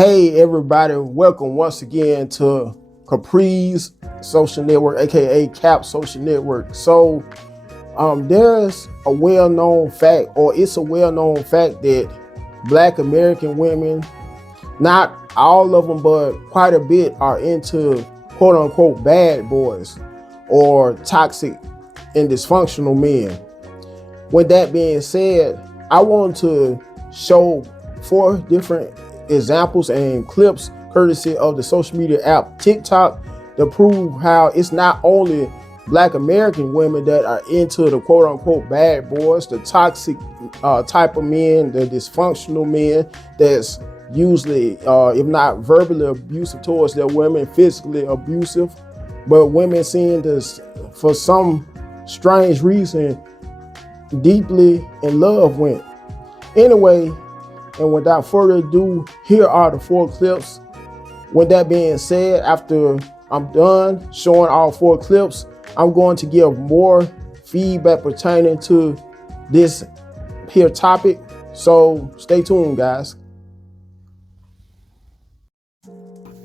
Hey everybody, welcome once again to Capri's Social Network, aka Cap Social Network. So there's a well-known fact, or it's a well-known fact that Black American women, not all of them, but quite a bit, are into quote unquote bad boys or toxic and dysfunctional men. With that being said, I want to show 4 different examples and clips courtesy of the social media app TikTok to prove how it's not only Black American women that are into the quote unquote bad boys, the toxic type of men, the dysfunctional men that's usually, if not verbally abusive towards their women, physically abusive, but women seeing this for some strange reason deeply in love with. Anyway, and without further ado, here are the 4 clips. With that being said, after I'm done showing all 4 clips, I'm going to give more feedback pertaining to this here topic. So stay tuned, guys.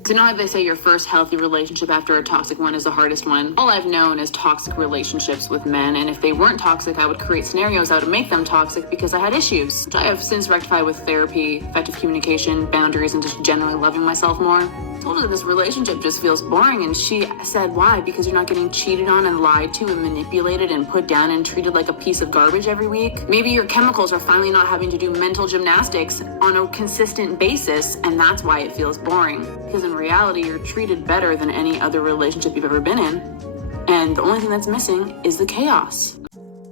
So you know how they say your first healthy relationship after a toxic one is the hardest one? All I've known is toxic relationships with men, and if they weren't toxic, I would create scenarios that would make them toxic because I had issues, which I have since rectified with therapy, effective communication, boundaries, and just generally loving myself more. I told her that this relationship just feels boring, and she said, why? Because you're not getting cheated on and lied to and manipulated and put down and treated like a piece of garbage every week? Maybe your chemicals are finally not having to do mental gymnastics on a consistent basis, and that's why it feels boring. Because in reality, you're treated better than any other relationship you've ever been in. And the only thing that's missing is the chaos.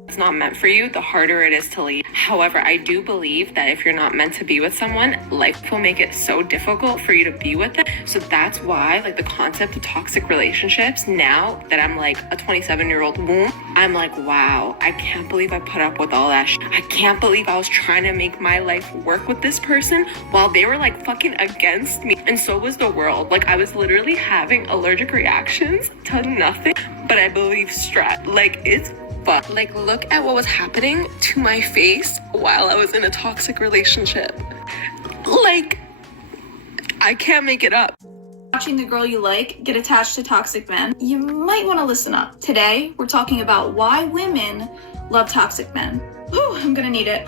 It's not meant for you, the harder it is to leave. However, I do believe that if you're not meant to be with someone, life will make it so difficult for you to be with them. So that's why, like, the concept of toxic relationships, now that I'm like a 27-year-old womb, I'm like, wow, I can't believe I put up with all that shit. I can't believe I was trying to make my life work with this person while they were like fucking against me. And so was the world. Like, I was literally having allergic reactions to nothing, but I believe stress. Like, it's but like, look at what was happening to my face while I was in a toxic relationship. Like, I can't make it up. Watching the girl you like get attached to toxic men, you might want to listen up. Today, we're talking about why women love toxic men. Whew, I'm gonna need it.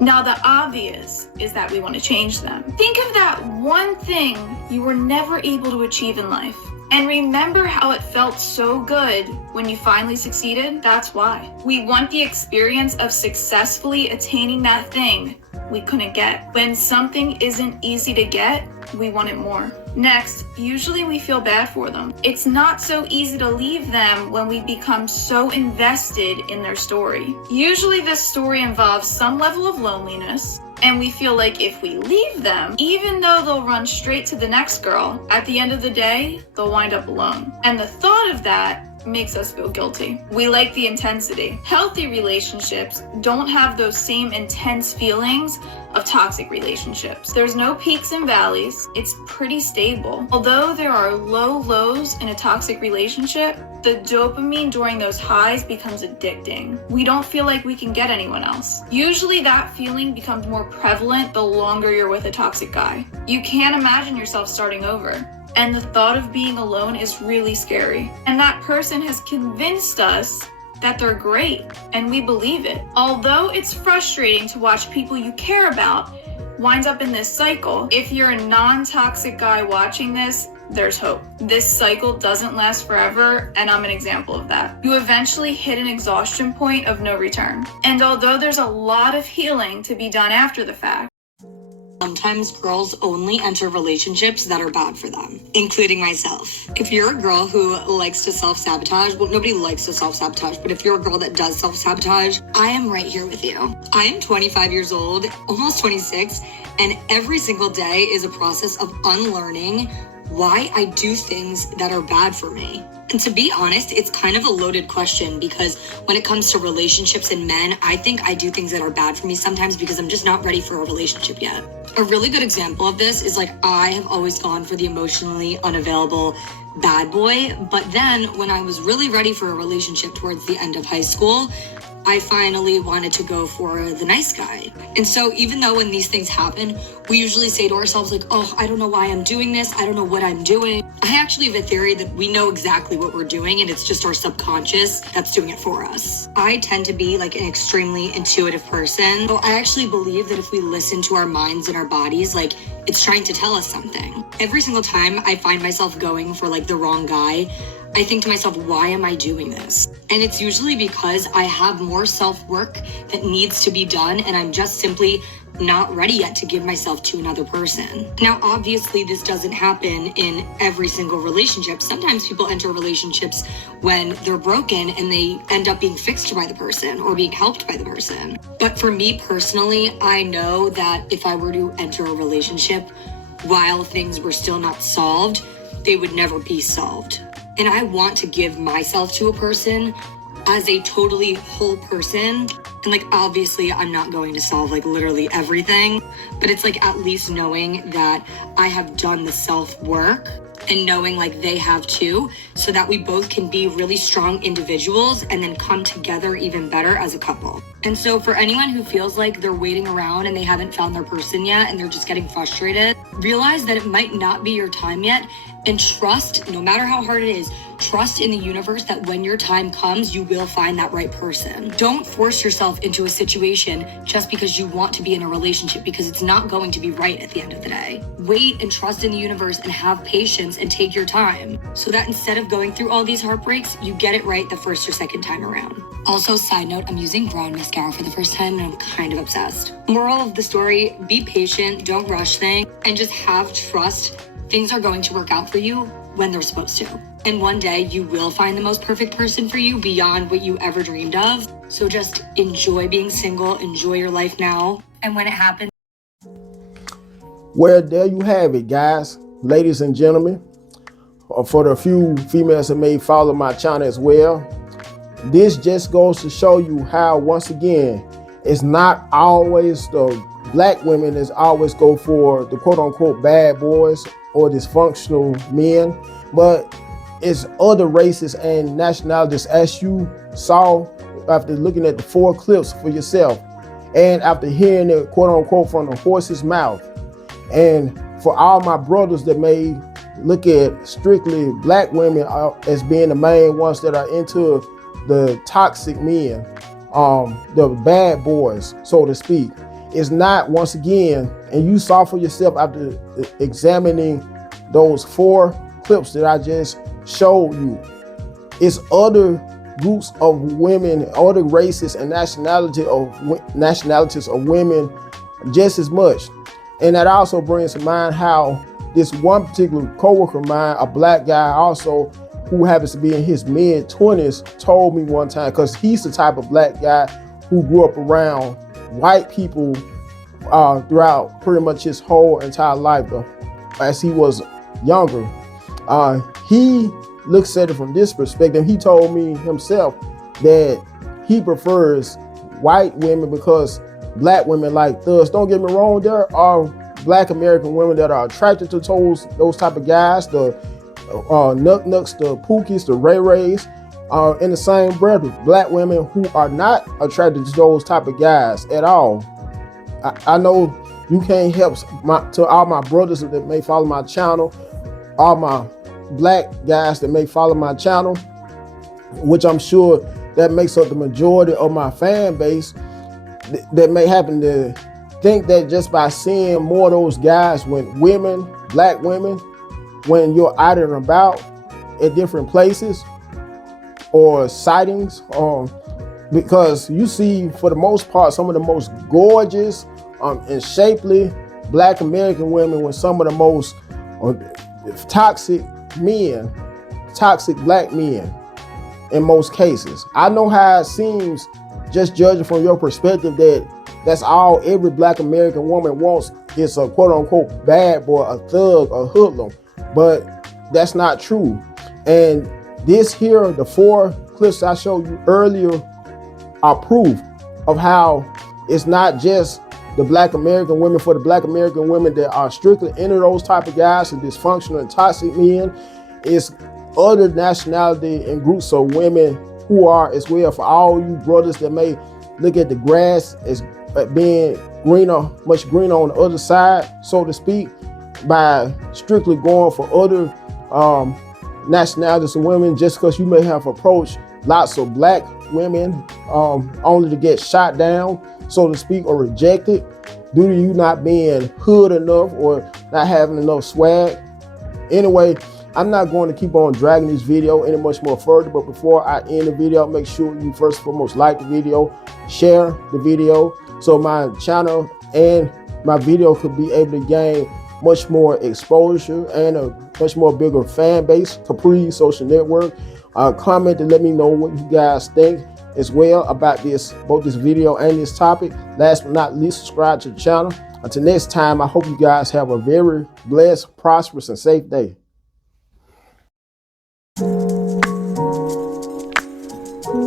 Now, the obvious is that we want to change them. Think of that one thing you were never able to achieve in life. And remember how it felt so good when you finally succeeded? That's why. We want the experience of successfully attaining that thing we couldn't get. When something isn't easy to get, we want it more. Next, usually we feel bad for them. It's not so easy to leave them when we become so invested in their story. Usually this story involves some level of loneliness, and we feel like if we leave them, even though they'll run straight to the next girl, at the end of the day, they'll wind up alone. And the thought of that makes us feel guilty. We like the intensity. Healthy relationships don't have those same intense feelings of toxic relationships. There's no peaks and valleys. It's pretty stable. Although there are low lows in a toxic relationship, the dopamine during those highs becomes addicting. We don't feel like we can get anyone else. Usually that feeling becomes more prevalent the longer you're with a toxic guy. You can't imagine yourself starting over. And the thought of being alone is really scary. And that person has convinced us that they're great, and we believe it. Although it's frustrating to watch people you care about winds up in this cycle, if you're a non-toxic guy watching this, there's hope. This cycle doesn't last forever, and I'm an example of that. You eventually hit an exhaustion point of no return. And although there's a lot of healing to be done after the fact, sometimes girls only enter relationships that are bad for them, including myself. If you're a girl who likes to self-sabotage, well, nobody likes to self-sabotage, but if you're a girl that does self-sabotage, I am right here with you. I am 25 years old, almost 26, and every single day is a process of unlearning why I do things that are bad for me. And to be honest, it's kind of a loaded question because when it comes to relationships and men, I think I do things that are bad for me sometimes because I'm just not ready for a relationship yet. A really good example of this is like I have always gone for the emotionally unavailable bad boy, but then when I was really ready for a relationship towards the end of high school, I finally wanted to go for the nice guy. And so even though when these things happen, we usually say to ourselves like, oh, I don't know why I'm doing this. I don't know what I'm doing. I actually have a theory that we know exactly what we're doing and it's just our subconscious that's doing it for us. I tend to be like an extremely intuitive person. So I actually believe that if we listen to our minds and our bodies, like it's trying to tell us something. Every single time I find myself going for like the wrong guy, I think to myself, why am I doing this? And it's usually because I have more self-work that needs to be done and I'm just simply not ready yet to give myself to another person. Now, obviously, this doesn't happen in every single relationship. Sometimes people enter relationships when they're broken and they end up being fixed by the person or being helped by the person. But for me personally, I know that if I were to enter a relationship while things were still not solved, they would never be solved. And I want to give myself to a person as a totally whole person. And like, obviously I'm not going to solve like literally everything, but it's like at least knowing that I have done the self-work and knowing like they have too, so that we both can be really strong individuals and then come together even better as a couple. And so for anyone who feels like they're waiting around and they haven't found their person yet and they're just getting frustrated, realize that it might not be your time yet, and trust, no matter how hard it is, trust in the universe that when your time comes, you will find that right person. Don't force yourself into a situation just because you want to be in a relationship, because it's not going to be right at the end of the day. Wait and trust in the universe and have patience and take your time, so that instead of going through all these heartbreaks, you get it right the first or second time around. Also, side note, I'm using brown mascara for the first time and I'm kind of obsessed. Moral of the story, be patient, don't rush things, and just have trust. Things are going to work out for you when they're supposed to. And one day you will find the most perfect person for you beyond what you ever dreamed of. So just enjoy being single, enjoy your life now. And when it happens. Well, there you have it, guys, ladies and gentlemen. For the few females that may follow my channel as well, this just goes to show you how, once again, it's not always the black women that always go for the quote-unquote bad boys or dysfunctional men, but it's other races and nationalities, as you saw after looking at the 4 clips for yourself and after hearing it quote-unquote from the horse's mouth. And for all my brothers that may look at strictly black women as being the main ones that are into the toxic men, the bad boys, so to speak, it's not, once again, and you saw for yourself after examining those 4 clips that I just showed you, it's other groups of women, other races and nationalities of women just as much. And that also brings to mind how this one particular coworker of mine, a black guy also, who happens to be in his mid-20s, told me one time, because he's the type of black guy who grew up around white people throughout pretty much his whole entire life, though, as he was younger. He looks at it from this perspective. He told me himself that he prefers white women because black women like thugs. Don't get me wrong, there are black American women that are attracted to those type of guys, the Nucks, the Pookies, the Ray Rays, in the same breath with black women who are not attracted to those type of guys at all. I know you can't help to all my brothers that may follow my channel, all my black guys that may follow my channel, which I'm sure that makes up the majority of my fan base, that may happen to think that just by seeing more of those guys when women, black women, when you're out and about at different places or sightings, because you see, for the most part, some of the most gorgeous and shapely black American women with some of the most toxic men, toxic black men in most cases. I know how it seems, just judging from your perspective, that's all every black American woman wants is a quote-unquote bad boy, a thug, a hoodlum, but that's not true. And this here, the 4 clips I showed you earlier, are proof of how it's not just the black American women. For the black American women that are strictly into those type of guys and dysfunctional and toxic men, it's other nationality and groups of women who are as well, for all you brothers that may look at the grass as being greener, much greener on the other side, so to speak, by strictly going for other nationalities of women, just because you may have approached lots of black women only to get shot down, so to speak, or rejected due to you not being hood enough or not having enough swag. Anyway, I'm not going to keep on dragging this video any much more further, but before I end the video, make sure you first and foremost like the video, share the video, so my channel and my video could be able to gain much more exposure and a much more bigger fan base. Capri Social Network. Comment and let me know what you guys think as well about this, both this video and this topic. Last but not least, subscribe to the channel. Until next time, I hope you guys have a very blessed, prosperous, and safe day.